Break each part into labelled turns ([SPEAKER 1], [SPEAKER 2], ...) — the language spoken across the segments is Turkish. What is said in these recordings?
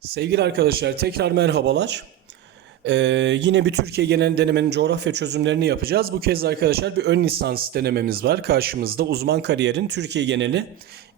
[SPEAKER 1] Sevgili arkadaşlar tekrar merhabalar. Ee, yine bir Türkiye genel denemenin coğrafya çözümlerini yapacağız. Bu kez arkadaşlar bir ön lisans denememiz var karşımızda. Uzman kariyerin Türkiye geneli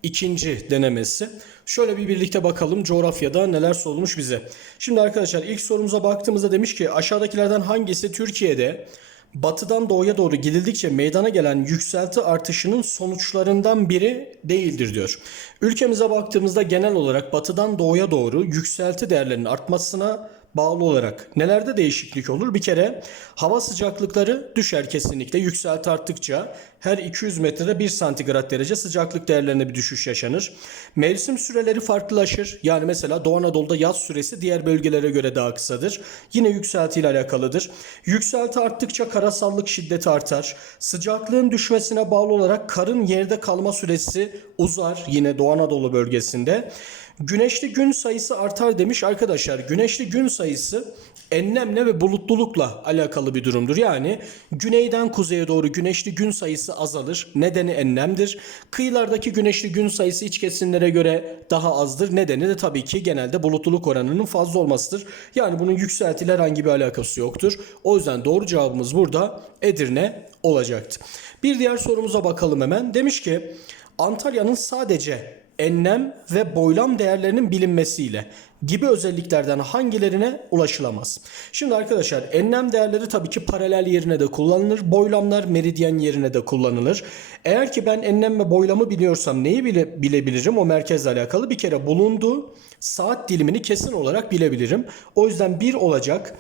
[SPEAKER 1] ikinci denemesi. Şöyle bir birlikte bakalım coğrafyada neler sorulmuş bize. Şimdi arkadaşlar ilk sorumuza baktığımızda demiş ki aşağıdakilerden hangisi Türkiye'de batıdan doğuya doğru gidildikçe meydana gelen yükselti artışının sonuçlarından biri değildir diyor. Ülkemize baktığımızda genel olarak batıdan doğuya doğru yükselti değerlerinin artmasına bağlı olarak nelerde değişiklik olur? Bir kere hava sıcaklıkları düşer kesinlikle. Yükselti arttıkça her 200 metrede 1 santigrat derece sıcaklık değerlerinde bir düşüş yaşanır. Mevsim süreleri farklılaşır. Yani mesela Doğu Anadolu'da yaz süresi diğer bölgelere göre daha kısadır. Yine yükselti ile alakalıdır. Yükselti arttıkça karasallık şiddeti artar. Sıcaklığın düşmesine bağlı olarak karın yerde kalma süresi uzar yine Doğu Anadolu bölgesinde. Güneşli gün sayısı artar demiş arkadaşlar. Güneşli gün sayısı enlemle ve bulutlulukla alakalı bir durumdur. Yani güneyden kuzeye doğru güneşli gün sayısı azalır. Nedeni enlemdir. Kıyılardaki güneşli gün sayısı iç kesimlere göre daha azdır. Nedeni de tabii ki genelde bulutluluk oranının fazla olmasıdır. Yani bunun yükseltiyle herhangi bir alakası yoktur. O yüzden doğru cevabımız burada Edirne olacaktı. Bir diğer sorumuza bakalım hemen. Demiş ki Antalya'nın sadece enlem ve boylam değerlerinin bilinmesiyle gibi özelliklerden hangilerine ulaşılamaz? Şimdi arkadaşlar enlem değerleri tabii ki paralel yerine de kullanılır. Boylamlar meridyen yerine de kullanılır. Eğer ki ben enlem ve boylamı biliyorsam neyi bile, bilebilirim o merkezle alakalı? Bir kere bulunduğu saat dilimini kesin olarak bilebilirim. O yüzden bir olacak.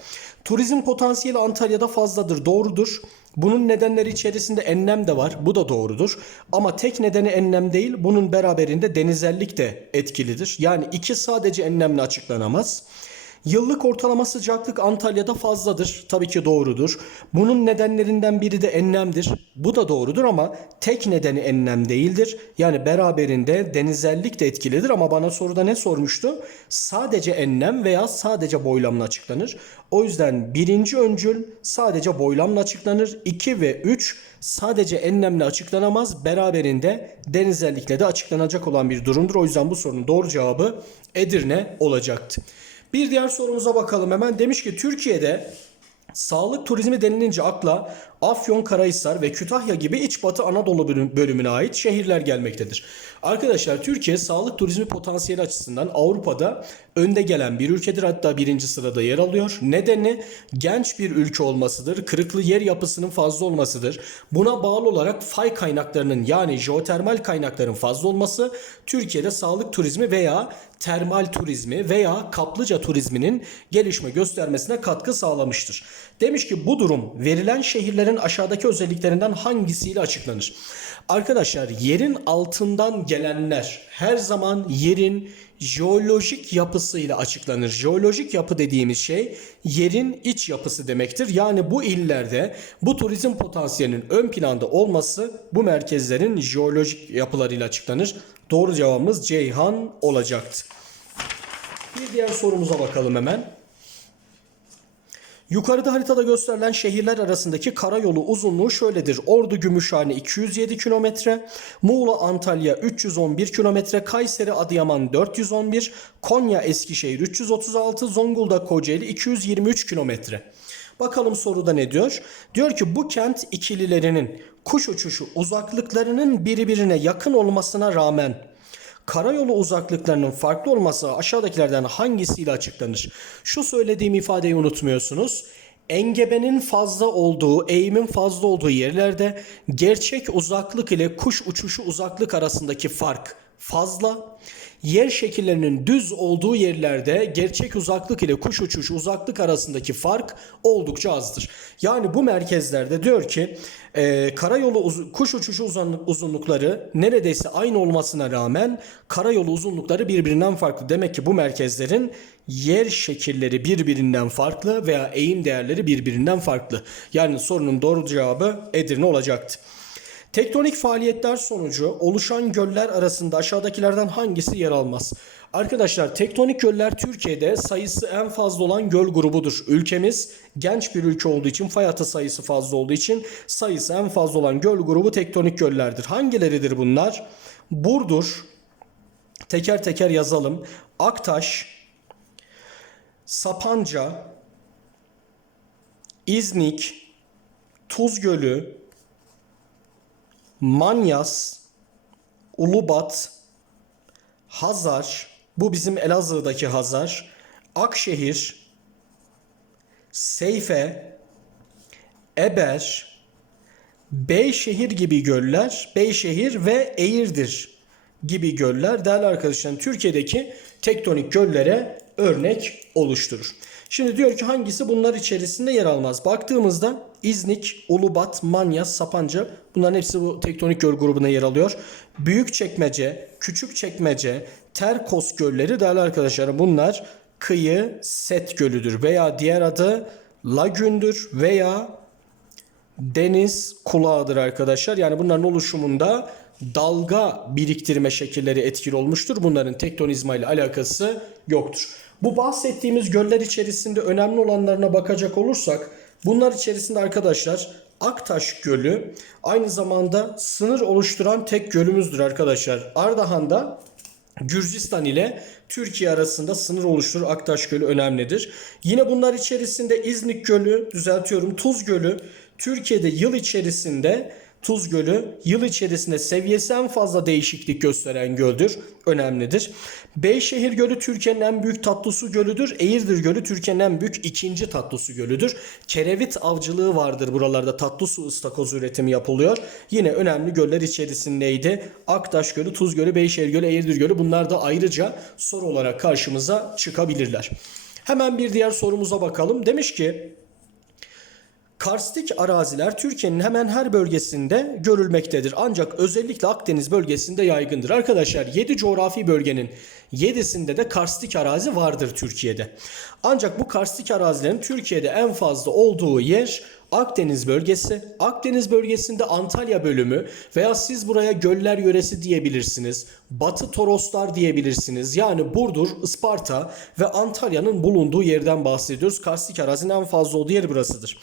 [SPEAKER 1] Turizm potansiyeli Antalya'da fazladır. Doğrudur. Bunun nedenleri içerisinde enlem de var. Bu da doğrudur. Ama tek nedeni enlem değil. Bunun beraberinde denizellik de etkilidir. Yani iki sadece enlemle açıklanamaz. Yıllık ortalama sıcaklık Antalya'da fazladır. Tabii ki doğrudur. Bunun nedenlerinden biri de enlemdir. Bu da doğrudur ama tek nedeni enlem değildir. Yani beraberinde denizellik de etkilidir ama bana soruda ne sormuştu? Sadece enlem veya sadece boylamla açıklanır. O yüzden birinci öncül sadece boylamla açıklanır. 2 ve 3 sadece enlemle açıklanamaz. Beraberinde denizellikle de açıklanacak olan bir durumdur. O yüzden bu sorunun doğru cevabı Edirne olacaktı. Bir diğer sorumuza bakalım hemen. Demiş ki Türkiye'de sağlık turizmi denilince akla Afyon, Karahisar ve Kütahya gibi iç batı Anadolu bölüm- bölümüne ait şehirler gelmektedir. Arkadaşlar Türkiye sağlık turizmi potansiyeli açısından Avrupa'da önde gelen bir ülkedir. Hatta birinci sırada yer alıyor. Nedeni genç bir ülke olmasıdır. Kırıklı yer yapısının fazla olmasıdır. Buna bağlı olarak fay kaynaklarının yani jeotermal kaynakların fazla olması Türkiye'de sağlık turizmi veya termal turizmi veya kaplıca turizminin gelişme göstermesine katkı sağlamıştır. Demiş ki bu durum verilen şehirlerin aşağıdaki özelliklerinden hangisiyle açıklanır? Arkadaşlar yerin altından gelenler her zaman yerin jeolojik yapısıyla açıklanır. Jeolojik yapı dediğimiz şey yerin iç yapısı demektir. Yani bu illerde bu turizm potansiyelinin ön planda olması bu merkezlerin jeolojik yapılarıyla açıklanır. Doğru cevabımız Ceyhan olacaktı. Bir diğer sorumuza bakalım hemen. Yukarıda haritada gösterilen şehirler arasındaki karayolu uzunluğu şöyledir. Ordu Gümüşhane 207 km, Muğla Antalya 311 km, Kayseri Adıyaman 411, Konya Eskişehir 336, Zonguldak Kocaeli 223 km. Bakalım soruda ne diyor? Diyor ki bu kent ikililerinin kuş uçuşu uzaklıklarının birbirine yakın olmasına rağmen Karayolu uzaklıklarının farklı olması aşağıdakilerden hangisiyle açıklanır? Şu söylediğim ifadeyi unutmuyorsunuz. Engebenin fazla olduğu, eğimin fazla olduğu yerlerde gerçek uzaklık ile kuş uçuşu uzaklık arasındaki fark fazla. Yer şekillerinin düz olduğu yerlerde gerçek uzaklık ile kuş uçuşu uzaklık arasındaki fark oldukça azdır. Yani bu merkezlerde diyor ki e, karayolu uz- kuş uçuşu uzun- uzunlukları neredeyse aynı olmasına rağmen karayolu uzunlukları birbirinden farklı. Demek ki bu merkezlerin yer şekilleri birbirinden farklı veya eğim değerleri birbirinden farklı. Yani sorunun doğru cevabı Edirne olacaktı. Tektonik faaliyetler sonucu oluşan göller arasında aşağıdakilerden hangisi yer almaz? Arkadaşlar tektonik göller Türkiye'de sayısı en fazla olan göl grubudur. Ülkemiz genç bir ülke olduğu için fay hatı sayısı fazla olduğu için sayısı en fazla olan göl grubu tektonik göllerdir. Hangileridir bunlar? Burdur, teker teker yazalım. Aktaş, Sapanca, İznik, Tuz Gölü, Manyas, Ulubat, Hazar, bu bizim Elazığ'daki Hazar, Akşehir, Seyfe, Eber, Beyşehir gibi göller, Beyşehir ve Eğirdir gibi göller değerli arkadaşlarım Türkiye'deki tektonik göllere örnek oluşturur. Şimdi diyor ki hangisi bunlar içerisinde yer almaz? Baktığımızda İznik, Ulubat, Manyas, Sapanca bunların hepsi bu tektonik göl grubuna yer alıyor. Büyükçekmece, Küçükçekmece, Terkos gölleri değerli arkadaşlarım bunlar kıyı set gölüdür veya diğer adı lagündür veya deniz kulağıdır arkadaşlar. Yani bunların oluşumunda dalga biriktirme şekilleri etkili olmuştur. Bunların tektonizma ile alakası yoktur. Bu bahsettiğimiz göller içerisinde önemli olanlarına bakacak olursak bunlar içerisinde arkadaşlar Aktaş Gölü aynı zamanda sınır oluşturan tek gölümüzdür arkadaşlar. Ardahan'da Gürcistan ile Türkiye arasında sınır oluşturur. Aktaş Gölü önemlidir. Yine bunlar içerisinde İznik Gölü, düzeltiyorum Tuz Gölü, Türkiye'de yıl içerisinde Tuz Gölü yıl içerisinde seviyesi en fazla değişiklik gösteren göldür. Önemlidir. Beyşehir Gölü Türkiye'nin en büyük tatlı su gölüdür. Eğirdir Gölü Türkiye'nin en büyük ikinci tatlı su gölüdür. Kerevit avcılığı vardır buralarda tatlı su ıstakoz üretimi yapılıyor. Yine önemli göller içerisindeydi. Aktaş Gölü, Tuz Gölü, Beyşehir Gölü, Eğirdir Gölü bunlar da ayrıca soru olarak karşımıza çıkabilirler. Hemen bir diğer sorumuza bakalım. Demiş ki Karstik araziler Türkiye'nin hemen her bölgesinde görülmektedir. Ancak özellikle Akdeniz bölgesinde yaygındır. Arkadaşlar 7 coğrafi bölgenin 7'sinde de karstik arazi vardır Türkiye'de. Ancak bu karstik arazilerin Türkiye'de en fazla olduğu yer Akdeniz bölgesi. Akdeniz bölgesinde Antalya bölümü veya siz buraya Göller yöresi diyebilirsiniz. Batı Toroslar diyebilirsiniz. Yani Burdur, Isparta ve Antalya'nın bulunduğu yerden bahsediyoruz. Karstik arazinin en fazla olduğu yer burasıdır.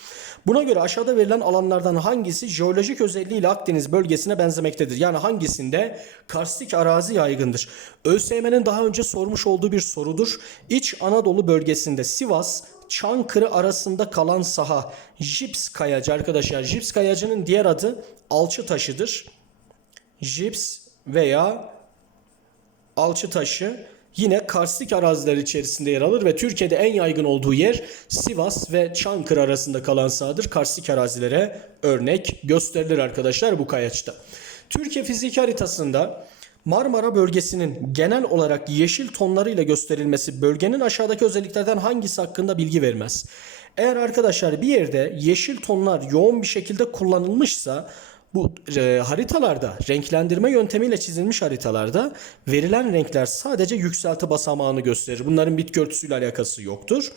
[SPEAKER 1] Buna göre aşağıda verilen alanlardan hangisi jeolojik özelliğiyle Akdeniz bölgesine benzemektedir? Yani hangisinde karstik arazi yaygındır? ÖSYM'nin daha önce sormuş olduğu bir sorudur. İç Anadolu bölgesinde Sivas, Çankırı arasında kalan saha Jips kayacı arkadaşlar. Jips kayacının diğer adı alçı taşıdır. Jips veya alçı taşı yine karstik araziler içerisinde yer alır ve Türkiye'de en yaygın olduğu yer Sivas ve Çankırı arasında kalan sahadır. Karstik arazilere örnek gösterilir arkadaşlar bu kayaçta. Türkiye fiziki haritasında Marmara bölgesinin genel olarak yeşil tonlarıyla gösterilmesi bölgenin aşağıdaki özelliklerden hangisi hakkında bilgi vermez. Eğer arkadaşlar bir yerde yeşil tonlar yoğun bir şekilde kullanılmışsa bu e, haritalarda renklendirme yöntemiyle çizilmiş haritalarda verilen renkler sadece yükselti basamağını gösterir. Bunların bitki örtüsüyle alakası yoktur.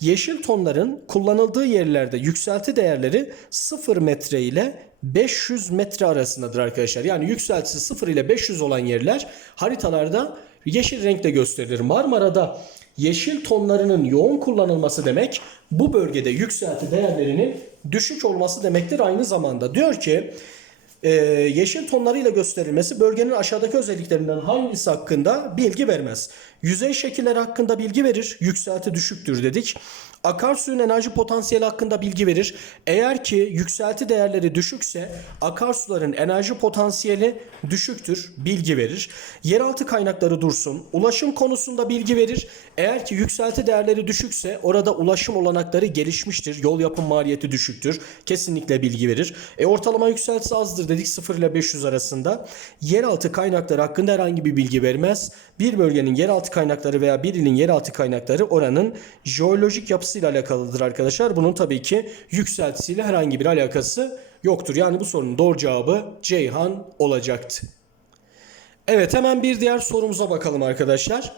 [SPEAKER 1] Yeşil tonların kullanıldığı yerlerde yükselti değerleri 0 metre ile 500 metre arasındadır arkadaşlar. Yani yükseltisi 0 ile 500 olan yerler haritalarda yeşil renkle gösterilir. Marmara'da yeşil tonlarının yoğun kullanılması demek bu bölgede yükselti değerlerinin düşük olması demektir aynı zamanda. Diyor ki e, yeşil tonlarıyla gösterilmesi bölgenin aşağıdaki özelliklerinden hangisi hakkında bilgi vermez. Yüzey şekilleri hakkında bilgi verir. Yükselti düşüktür dedik. Akarsuyun enerji potansiyeli hakkında bilgi verir. Eğer ki yükselti değerleri düşükse akarsuların enerji potansiyeli düşüktür. Bilgi verir. Yeraltı kaynakları dursun. Ulaşım konusunda bilgi verir. Eğer ki yükselti değerleri düşükse orada ulaşım olanakları gelişmiştir. Yol yapım maliyeti düşüktür. Kesinlikle bilgi verir. E, ortalama yükseltisi azdır dedik 0 ile 500 arasında. Yeraltı kaynakları hakkında herhangi bir bilgi vermez. Bir bölgenin yeraltı kaynakları veya bir ilin yeraltı kaynakları oranın jeolojik yapısıyla alakalıdır arkadaşlar. Bunun tabii ki yükseltisiyle herhangi bir alakası yoktur. Yani bu sorunun doğru cevabı Ceyhan olacaktı. Evet hemen bir diğer sorumuza bakalım arkadaşlar.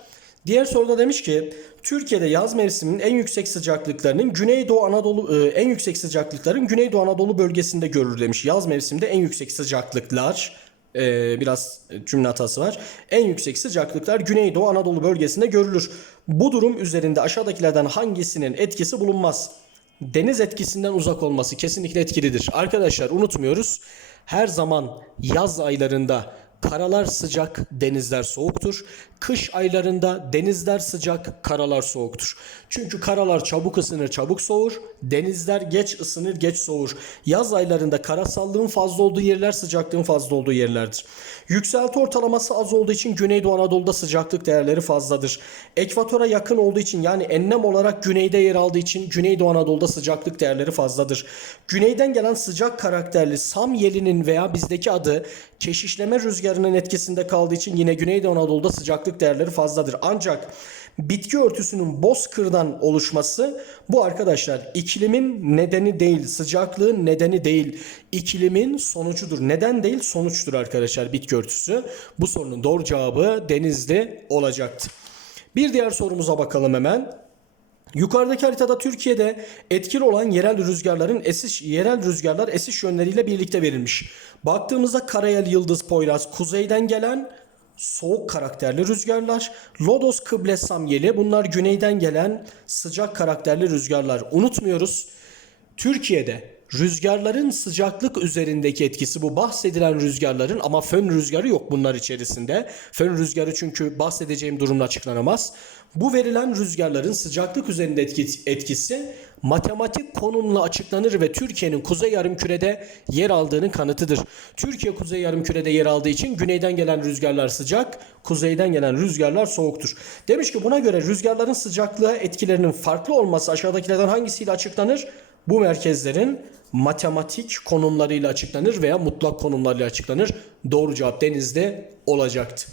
[SPEAKER 1] Diğer soruda demiş ki Türkiye'de yaz mevsiminin en yüksek sıcaklıklarının Güneydoğu Anadolu e, en yüksek sıcaklıkların Güneydoğu Anadolu bölgesinde görülür demiş. Yaz mevsiminde en yüksek sıcaklıklar e, biraz cümle hatası var. En yüksek sıcaklıklar Güneydoğu Anadolu bölgesinde görülür. Bu durum üzerinde aşağıdakilerden hangisinin etkisi bulunmaz? Deniz etkisinden uzak olması kesinlikle etkilidir. Arkadaşlar unutmuyoruz. Her zaman yaz aylarında karalar sıcak, denizler soğuktur. Kış aylarında denizler sıcak, karalar soğuktur. Çünkü karalar çabuk ısınır, çabuk soğur. Denizler geç ısınır, geç soğur. Yaz aylarında karasallığın fazla olduğu yerler sıcaklığın fazla olduğu yerlerdir. Yükselti ortalaması az olduğu için Güneydoğu Anadolu'da sıcaklık değerleri fazladır. Ekvatora yakın olduğu için yani enlem olarak güneyde yer aldığı için Güneydoğu Anadolu'da sıcaklık değerleri fazladır. Güneyden gelen sıcak karakterli Samyeli'nin veya bizdeki adı keşişleme rüzgarının etkisinde kaldığı için yine Güneydoğu Anadolu'da sıcaklık değerleri fazladır. Ancak bitki örtüsünün bozkırdan oluşması bu arkadaşlar iklimin nedeni değil, sıcaklığın nedeni değil, iklimin sonucudur. Neden değil, sonuçtur arkadaşlar bitki örtüsü. Bu sorunun doğru cevabı denizli olacaktı. Bir diğer sorumuza bakalım hemen. Yukarıdaki haritada Türkiye'de etkili olan yerel rüzgarların esiş yerel rüzgarlar esiş yönleriyle birlikte verilmiş. Baktığımızda Karayel, Yıldız, Poyraz kuzeyden gelen soğuk karakterli rüzgarlar. Lodos, Kıble, Samyeli bunlar güneyden gelen sıcak karakterli rüzgarlar. Unutmuyoruz. Türkiye'de rüzgarların sıcaklık üzerindeki etkisi bu bahsedilen rüzgarların ama fön rüzgarı yok bunlar içerisinde. Fön rüzgarı çünkü bahsedeceğim durumla açıklanamaz. Bu verilen rüzgarların sıcaklık üzerinde etkisi, matematik konumla açıklanır ve Türkiye'nin kuzey yarımkürede yer aldığının kanıtıdır. Türkiye kuzey yarımkürede yer aldığı için güneyden gelen rüzgarlar sıcak, kuzeyden gelen rüzgarlar soğuktur. Demiş ki buna göre rüzgarların sıcaklığa etkilerinin farklı olması aşağıdakilerden hangisiyle açıklanır? Bu merkezlerin matematik konumlarıyla açıklanır veya mutlak konumlarıyla açıklanır. Doğru cevap denizde olacaktı.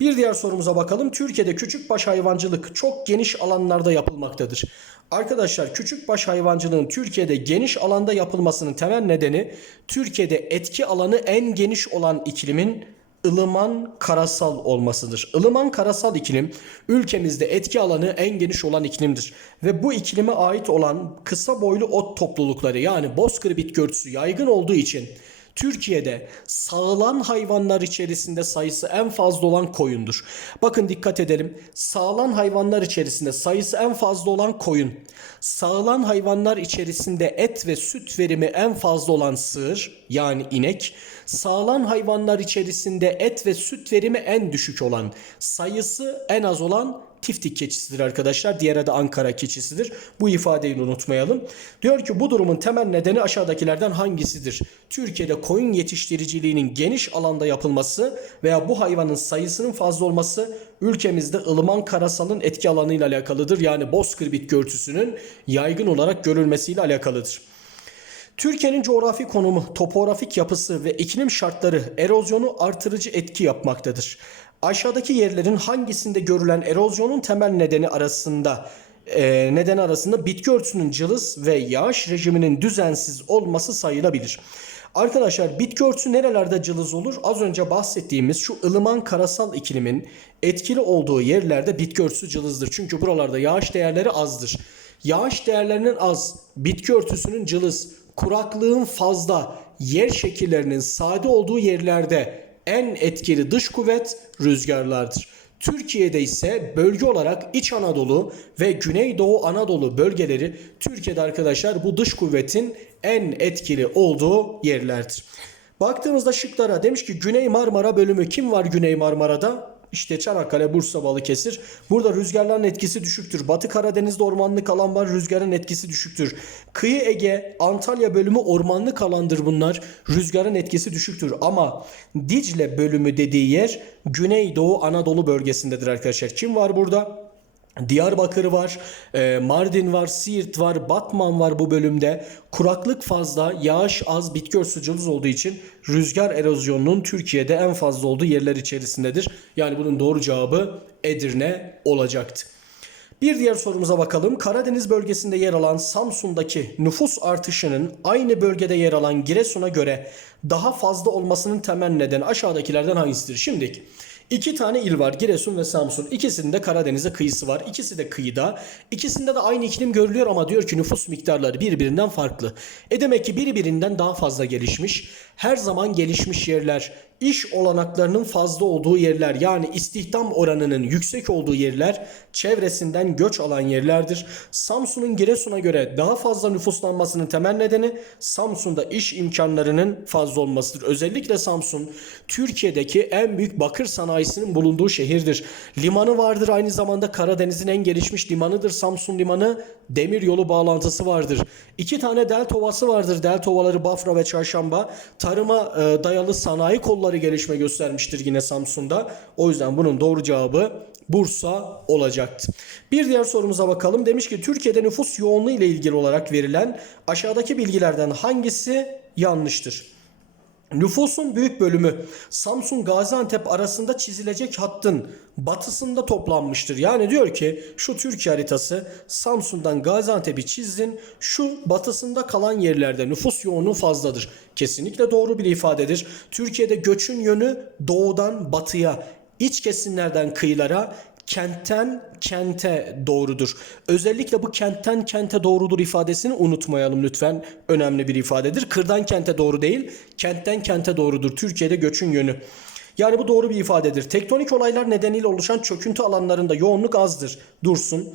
[SPEAKER 1] Bir diğer sorumuza bakalım. Türkiye'de küçükbaş hayvancılık çok geniş alanlarda yapılmaktadır. Arkadaşlar küçükbaş hayvancılığın Türkiye'de geniş alanda yapılmasının temel nedeni Türkiye'de etki alanı en geniş olan iklimin ılıman karasal olmasıdır. Ilıman karasal iklim ülkemizde etki alanı en geniş olan iklimdir. Ve bu iklime ait olan kısa boylu ot toplulukları yani bozkır bitki örtüsü yaygın olduğu için Türkiye'de sağılan hayvanlar içerisinde sayısı en fazla olan koyundur. Bakın dikkat edelim. Sağılan hayvanlar içerisinde sayısı en fazla olan koyun. Sağılan hayvanlar içerisinde et ve süt verimi en fazla olan sığır yani inek. Sağılan hayvanlar içerisinde et ve süt verimi en düşük olan, sayısı en az olan tiftik keçisidir arkadaşlar. Diğer adı Ankara keçisidir. Bu ifadeyi unutmayalım. Diyor ki bu durumun temel nedeni aşağıdakilerden hangisidir? Türkiye'de koyun yetiştiriciliğinin geniş alanda yapılması veya bu hayvanın sayısının fazla olması ülkemizde ılıman karasalın etki alanıyla alakalıdır. Yani bozkır bitki örtüsünün yaygın olarak görülmesiyle alakalıdır. Türkiye'nin coğrafi konumu, topografik yapısı ve iklim şartları erozyonu artırıcı etki yapmaktadır. Aşağıdaki yerlerin hangisinde görülen erozyonun temel nedeni arasında e, neden arasında bitki örtüsünün cılız ve yağış rejiminin düzensiz olması sayılabilir. Arkadaşlar bitki örtüsü nerelerde cılız olur? Az önce bahsettiğimiz şu ılıman karasal iklimin etkili olduğu yerlerde bitki örtüsü cılızdır. Çünkü buralarda yağış değerleri azdır. Yağış değerlerinin az, bitki örtüsünün cılız, kuraklığın fazla, yer şekillerinin sade olduğu yerlerde en etkili dış kuvvet rüzgarlardır. Türkiye'de ise bölge olarak İç Anadolu ve Güneydoğu Anadolu bölgeleri Türkiye'de arkadaşlar bu dış kuvvetin en etkili olduğu yerlerdir. Baktığımızda şıklara demiş ki Güney Marmara bölümü kim var Güney Marmara'da? İşte Çanakkale, Bursa, Balıkesir. Burada rüzgarların etkisi düşüktür. Batı Karadeniz'de ormanlık alan var. Rüzgarın etkisi düşüktür. Kıyı Ege, Antalya bölümü ormanlık alandır bunlar. Rüzgarın etkisi düşüktür. Ama Dicle bölümü dediği yer Güneydoğu Anadolu bölgesindedir arkadaşlar. Kim var burada? Diyarbakır var, e, Mardin var, Siirt var, Batman var bu bölümde. Kuraklık fazla, yağış az, bitki örtüsü cılız olduğu için rüzgar erozyonunun Türkiye'de en fazla olduğu yerler içerisindedir. Yani bunun doğru cevabı Edirne olacaktı. Bir diğer sorumuza bakalım. Karadeniz bölgesinde yer alan Samsun'daki nüfus artışının aynı bölgede yer alan Giresun'a göre daha fazla olmasının temel nedeni aşağıdakilerden hangisidir? Şimdiki İki tane il var Giresun ve Samsun. İkisinin de Karadeniz'e kıyısı var. İkisi de kıyıda. İkisinde de aynı iklim görülüyor ama diyor ki nüfus miktarları birbirinden farklı. E demek ki birbirinden daha fazla gelişmiş. Her zaman gelişmiş yerler iş olanaklarının fazla olduğu yerler yani istihdam oranının yüksek olduğu yerler çevresinden göç alan yerlerdir. Samsun'un Giresun'a göre daha fazla nüfuslanmasının temel nedeni Samsun'da iş imkanlarının fazla olmasıdır. Özellikle Samsun Türkiye'deki en büyük bakır sanayisinin bulunduğu şehirdir. Limanı vardır aynı zamanda Karadeniz'in en gelişmiş limanıdır Samsun Limanı. Demir yolu bağlantısı vardır. İki tane delta ovası vardır. Delta ovaları Bafra ve Çarşamba. Tarıma e, dayalı sanayi kolları gelişme göstermiştir yine Samsun'da. O yüzden bunun doğru cevabı Bursa olacaktı. Bir diğer sorumuza bakalım. Demiş ki Türkiye'de nüfus yoğunluğu ile ilgili olarak verilen aşağıdaki bilgilerden hangisi yanlıştır? Nüfusun büyük bölümü Samsun Gaziantep arasında çizilecek hattın batısında toplanmıştır. Yani diyor ki şu Türkiye haritası Samsun'dan Gaziantep'i çizdin. Şu batısında kalan yerlerde nüfus yoğunluğu fazladır. Kesinlikle doğru bir ifadedir. Türkiye'de göçün yönü doğudan batıya, iç kesimlerden kıyılara, kentten kente doğrudur. Özellikle bu kentten kente doğrudur ifadesini unutmayalım lütfen. Önemli bir ifadedir. Kırdan kente doğru değil, kentten kente doğrudur. Türkiye'de göçün yönü. Yani bu doğru bir ifadedir. Tektonik olaylar nedeniyle oluşan çöküntü alanlarında yoğunluk azdır. Dursun.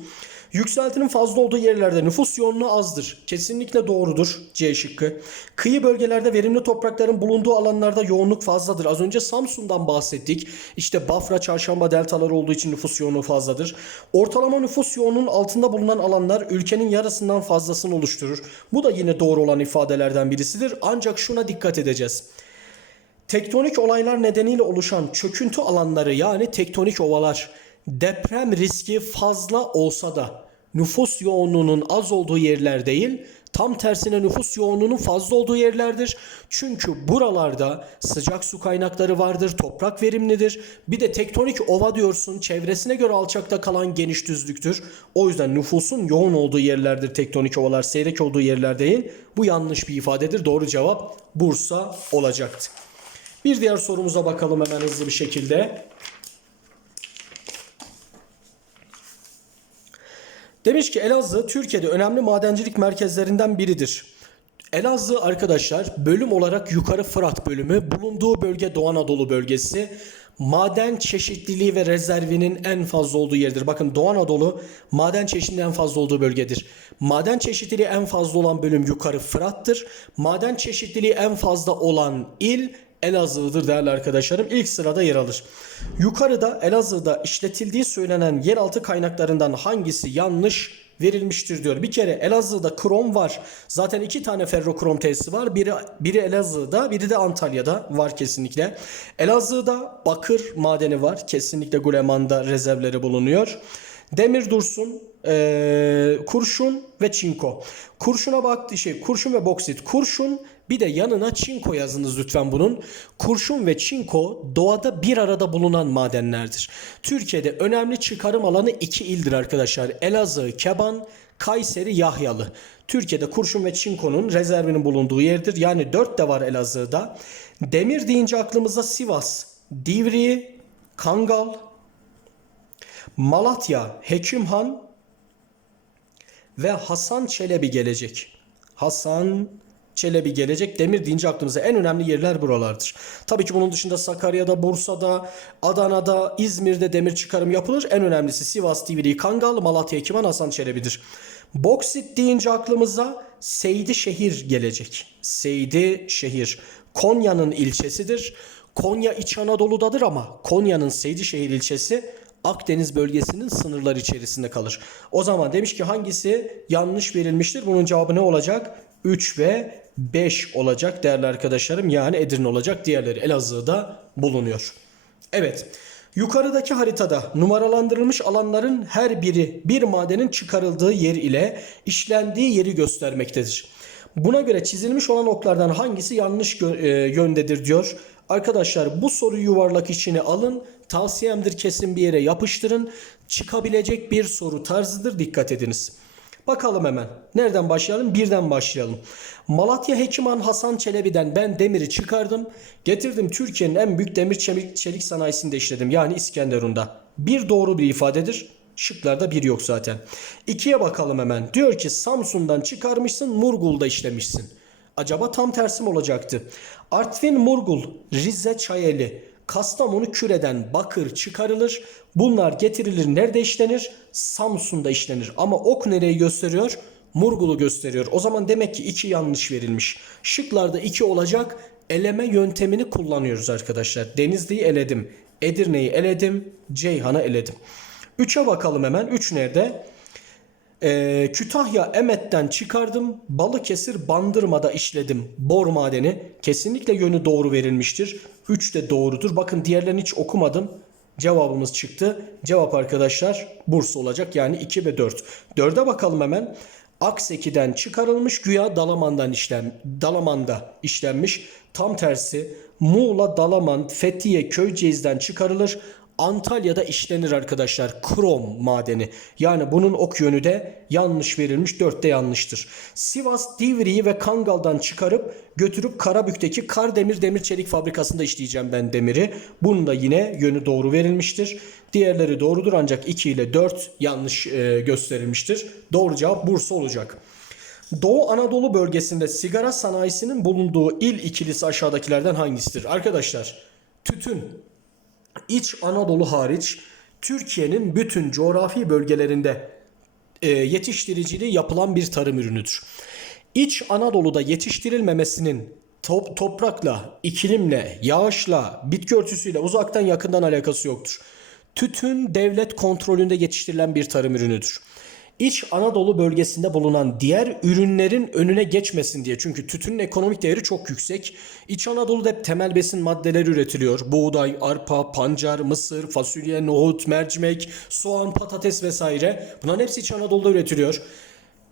[SPEAKER 1] Yükseltinin fazla olduğu yerlerde nüfus yoğunluğu azdır. Kesinlikle doğrudur C şıkkı. Kıyı bölgelerde verimli toprakların bulunduğu alanlarda yoğunluk fazladır. Az önce Samsun'dan bahsettik. İşte Bafra, Çarşamba deltaları olduğu için nüfus yoğunluğu fazladır. Ortalama nüfus yoğunluğunun altında bulunan alanlar ülkenin yarısından fazlasını oluşturur. Bu da yine doğru olan ifadelerden birisidir. Ancak şuna dikkat edeceğiz. Tektonik olaylar nedeniyle oluşan çöküntü alanları yani tektonik ovalar deprem riski fazla olsa da nüfus yoğunluğunun az olduğu yerler değil, tam tersine nüfus yoğunluğunun fazla olduğu yerlerdir. Çünkü buralarda sıcak su kaynakları vardır, toprak verimlidir. Bir de tektonik ova diyorsun, çevresine göre alçakta kalan geniş düzlüktür. O yüzden nüfusun yoğun olduğu yerlerdir tektonik ovalar, seyrek olduğu yerler değil. Bu yanlış bir ifadedir. Doğru cevap Bursa olacaktı. Bir diğer sorumuza bakalım hemen hızlı bir şekilde. Demiş ki Elazığ Türkiye'de önemli madencilik merkezlerinden biridir. Elazığ arkadaşlar bölüm olarak Yukarı Fırat bölümü bulunduğu bölge Doğu Anadolu bölgesi maden çeşitliliği ve rezervinin en fazla olduğu yerdir. Bakın Doğu Anadolu maden çeşitliliği en fazla olduğu bölgedir. Maden çeşitliliği en fazla olan bölüm Yukarı Fırat'tır. Maden çeşitliliği en fazla olan il Elazığ'dır değerli arkadaşlarım. İlk sırada yer alır. Yukarıda Elazığ'da işletildiği söylenen yeraltı kaynaklarından hangisi yanlış verilmiştir diyor. Bir kere Elazığ'da krom var. Zaten iki tane ferrokrom tesisi var. Biri, biri Elazığ'da, biri de Antalya'da var kesinlikle. Elazığ'da bakır madeni var. Kesinlikle Guleman'da rezervleri bulunuyor. Demir Dursun, eee, kurşun ve çinko. Kurşuna baktı şey, kurşun ve boksit. Kurşun bir de yanına çinko yazınız lütfen bunun. Kurşun ve çinko doğada bir arada bulunan madenlerdir. Türkiye'de önemli çıkarım alanı iki ildir arkadaşlar. Elazığ, Keban, Kayseri, Yahyalı. Türkiye'de kurşun ve çinkonun rezervinin bulunduğu yerdir. Yani dört de var Elazığ'da. Demir deyince aklımıza Sivas, Divriği, Kangal, Malatya, Hekimhan ve Hasan Çelebi gelecek. Hasan Çelebi gelecek. Demir deyince aklımıza en önemli yerler buralardır. Tabii ki bunun dışında Sakarya'da, Bursa'da, Adana'da, İzmir'de demir çıkarım yapılır. En önemlisi Sivas, Divriği, Kangal, Malatya, Hekimhan, Hasan Çelebi'dir. Boksit deyince aklımıza Seydi şehir gelecek. Seydi şehir Konya'nın ilçesidir. Konya İç Anadolu'dadır ama Konya'nın Seydişehir ilçesi Akdeniz bölgesinin sınırları içerisinde kalır. O zaman demiş ki hangisi yanlış verilmiştir? Bunun cevabı ne olacak? 3 ve 5 olacak değerli arkadaşlarım. Yani Edirne olacak. Diğerleri Elazığ'da bulunuyor. Evet. Yukarıdaki haritada numaralandırılmış alanların her biri bir madenin çıkarıldığı yer ile işlendiği yeri göstermektedir. Buna göre çizilmiş olan oklardan hangisi yanlış e, yöndedir diyor. Arkadaşlar bu soruyu yuvarlak içine alın. Tavsiyemdir kesin bir yere yapıştırın. Çıkabilecek bir soru tarzıdır. Dikkat ediniz. Bakalım hemen. Nereden başlayalım? Birden başlayalım. Malatya Hekiman Hasan Çelebi'den ben demiri çıkardım. Getirdim Türkiye'nin en büyük demir çelik, sanayisinde işledim. Yani İskenderun'da. Bir doğru bir ifadedir. Şıklarda bir yok zaten. İkiye bakalım hemen. Diyor ki Samsun'dan çıkarmışsın Murgul'da işlemişsin. Acaba tam tersi mi olacaktı? Artvin Murgul, Rize Çayeli, Kastamonu Küre'den bakır çıkarılır. Bunlar getirilir nerede işlenir? Samsun'da işlenir. Ama ok nereyi gösteriyor? Murgul'u gösteriyor. O zaman demek ki 2 yanlış verilmiş. Şıklarda 2 olacak. Eleme yöntemini kullanıyoruz arkadaşlar. Denizli'yi eledim. Edirne'yi eledim. Ceyhan'ı eledim. 3'e bakalım hemen. 3 nerede? Ee, Kütahya Emet'ten çıkardım. Balıkesir Bandırma'da işledim. Bor madeni. Kesinlikle yönü doğru verilmiştir. 3 de doğrudur. Bakın diğerlerini hiç okumadım. Cevabımız çıktı. Cevap arkadaşlar Bursa olacak. Yani 2 ve 4. 4'e bakalım hemen. Akseki'den çıkarılmış güya Dalaman'dan işlem Dalaman'da işlenmiş. Tam tersi Muğla, Dalaman, Fethiye, Köyceğiz'den çıkarılır. Antalya'da işlenir arkadaşlar krom madeni. Yani bunun ok yönü de yanlış verilmiş. Dörtte yanlıştır. Sivas, Divriği ve Kangal'dan çıkarıp götürüp Karabük'teki Kardemir Demir Çelik Fabrikası'nda işleyeceğim ben demiri. Bunun da yine yönü doğru verilmiştir. Diğerleri doğrudur ancak 2 ile 4 yanlış e, gösterilmiştir. Doğru cevap Bursa olacak. Doğu Anadolu bölgesinde sigara sanayisinin bulunduğu il ikilisi aşağıdakilerden hangisidir? Arkadaşlar tütün İç Anadolu hariç Türkiye'nin bütün coğrafi bölgelerinde e, yetiştiriciliği yapılan bir tarım ürünüdür. İç Anadolu'da yetiştirilmemesinin top- toprakla, iklimle, yağışla, bitki örtüsüyle uzaktan yakından alakası yoktur. Tütün devlet kontrolünde yetiştirilen bir tarım ürünüdür. İç Anadolu bölgesinde bulunan diğer ürünlerin önüne geçmesin diye. Çünkü tütünün ekonomik değeri çok yüksek. İç Anadolu'da hep temel besin maddeleri üretiliyor. Buğday, arpa, pancar, mısır, fasulye, nohut, mercimek, soğan, patates vesaire. Bunların hepsi İç Anadolu'da üretiliyor.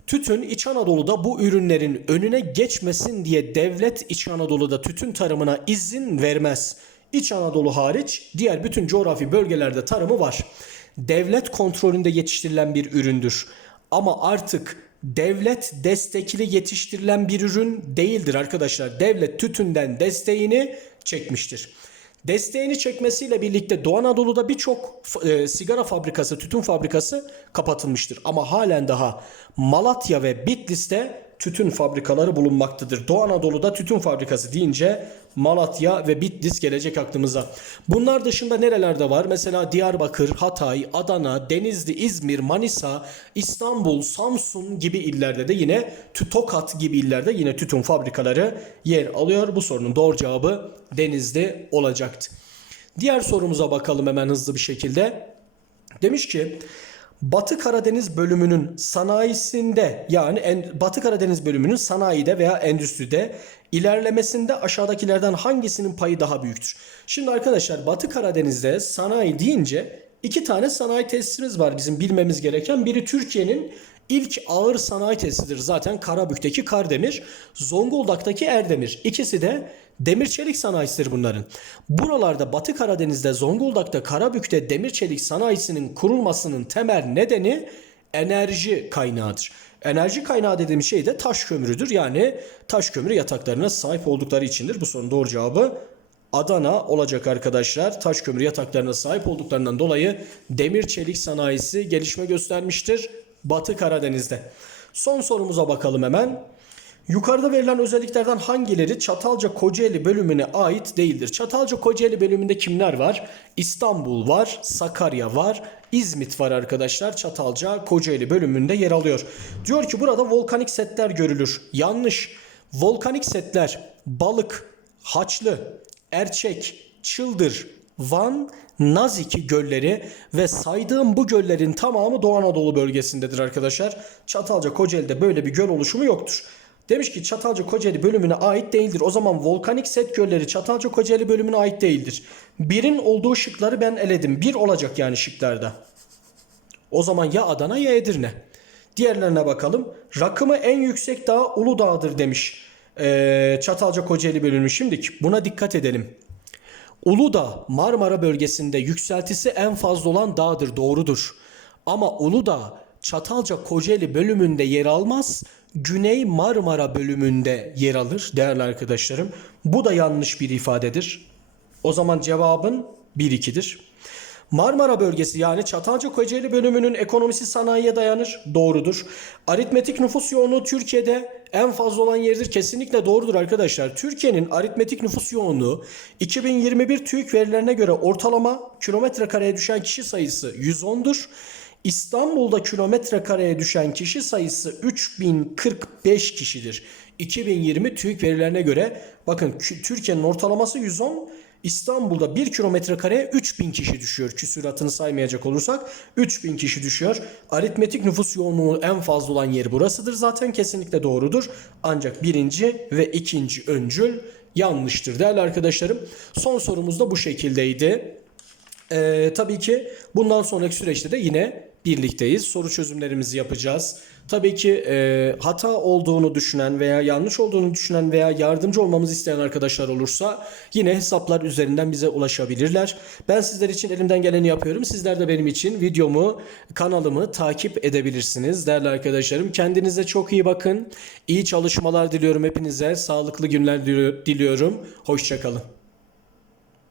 [SPEAKER 1] Tütün İç Anadolu'da bu ürünlerin önüne geçmesin diye devlet İç Anadolu'da tütün tarımına izin vermez. İç Anadolu hariç diğer bütün coğrafi bölgelerde tarımı var. Devlet kontrolünde yetiştirilen bir üründür. Ama artık devlet destekli yetiştirilen bir ürün değildir arkadaşlar. Devlet tütünden desteğini çekmiştir. Desteğini çekmesiyle birlikte Doğu Anadolu'da birçok e, sigara fabrikası, tütün fabrikası kapatılmıştır. Ama halen daha Malatya ve Bitlis'te tütün fabrikaları bulunmaktadır. Doğu Anadolu'da tütün fabrikası deyince Malatya ve Bitlis gelecek aklımıza. Bunlar dışında nerelerde var? Mesela Diyarbakır, Hatay, Adana, Denizli, İzmir, Manisa, İstanbul, Samsun gibi illerde de yine Tokat gibi illerde yine tütün fabrikaları yer alıyor. Bu sorunun doğru cevabı Denizli olacaktı. Diğer sorumuza bakalım hemen hızlı bir şekilde. Demiş ki Batı Karadeniz bölümünün sanayisinde yani en, Batı Karadeniz bölümünün sanayide veya endüstride ilerlemesinde aşağıdakilerden hangisinin payı daha büyüktür? Şimdi arkadaşlar Batı Karadeniz'de sanayi deyince iki tane sanayi tesisimiz var bizim bilmemiz gereken. Biri Türkiye'nin ilk ağır sanayi tesisidir zaten Karabük'teki Kardemir, Zonguldak'taki Erdemir. İkisi de demir çelik sanayisidir bunların. Buralarda Batı Karadeniz'de, Zonguldak'ta, Karabük'te demir çelik sanayisinin kurulmasının temel nedeni enerji kaynağıdır. Enerji kaynağı dediğim şey de taş kömürüdür. Yani taş kömürü yataklarına sahip oldukları içindir. Bu sorunun doğru cevabı Adana olacak arkadaşlar. Taş kömür yataklarına sahip olduklarından dolayı demir çelik sanayisi gelişme göstermiştir Batı Karadeniz'de. Son sorumuza bakalım hemen. Yukarıda verilen özelliklerden hangileri Çatalca Kocaeli bölümüne ait değildir? Çatalca Kocaeli bölümünde kimler var? İstanbul var, Sakarya var, İzmit var arkadaşlar. Çatalca Kocaeli bölümünde yer alıyor. Diyor ki burada volkanik setler görülür. Yanlış. Volkanik setler Balık, Haçlı, Erçek, Çıldır, Van, Naziki gölleri ve saydığım bu göllerin tamamı Doğu Anadolu bölgesindedir arkadaşlar. Çatalca Kocaeli'de böyle bir göl oluşumu yoktur. Demiş ki Çatalca Kocaeli bölümüne ait değildir. O zaman volkanik set gölleri Çatalca Kocaeli bölümüne ait değildir. Birin olduğu şıkları ben eledim. Bir olacak yani şıklarda. O zaman ya Adana ya Edirne. Diğerlerine bakalım. Rakımı en yüksek dağ Uludağ'dır demiş. Ee, Çatalca Kocaeli bölümü. Şimdi buna dikkat edelim. Uludağ Marmara bölgesinde yükseltisi en fazla olan dağdır doğrudur. Ama Uludağ Çatalca Kocaeli bölümünde yer almaz. Güney Marmara bölümünde yer alır değerli arkadaşlarım. Bu da yanlış bir ifadedir. O zaman cevabın 1-2'dir. Marmara bölgesi yani Çatalca Kocaeli bölümünün ekonomisi sanayiye dayanır. Doğrudur. Aritmetik nüfus yoğunluğu Türkiye'de en fazla olan yerdir. Kesinlikle doğrudur arkadaşlar. Türkiye'nin aritmetik nüfus yoğunluğu 2021 TÜİK verilerine göre ortalama kilometre kareye düşen kişi sayısı 110'dur. İstanbul'da kilometre kareye düşen kişi sayısı 3045 kişidir. 2020 TÜİK verilerine göre bakın Türkiye'nin ortalaması 110, İstanbul'da 1 kilometre kareye 3000 kişi düşüyor. Küsuratını saymayacak olursak 3000 kişi düşüyor. Aritmetik nüfus yoğunluğu en fazla olan yer burasıdır. Zaten kesinlikle doğrudur. Ancak birinci ve ikinci öncül yanlıştır değerli arkadaşlarım. Son sorumuz da bu şekildeydi. Ee, tabii ki bundan sonraki süreçte de yine birlikteyiz. Soru çözümlerimizi yapacağız. Tabii ki e, hata olduğunu düşünen veya yanlış olduğunu düşünen veya yardımcı olmamızı isteyen arkadaşlar olursa yine hesaplar üzerinden bize ulaşabilirler. Ben sizler için elimden geleni yapıyorum. Sizler de benim için videomu, kanalımı takip edebilirsiniz değerli arkadaşlarım. Kendinize çok iyi bakın. İyi çalışmalar diliyorum hepinize. Sağlıklı günler dili- diliyorum. Hoşçakalın.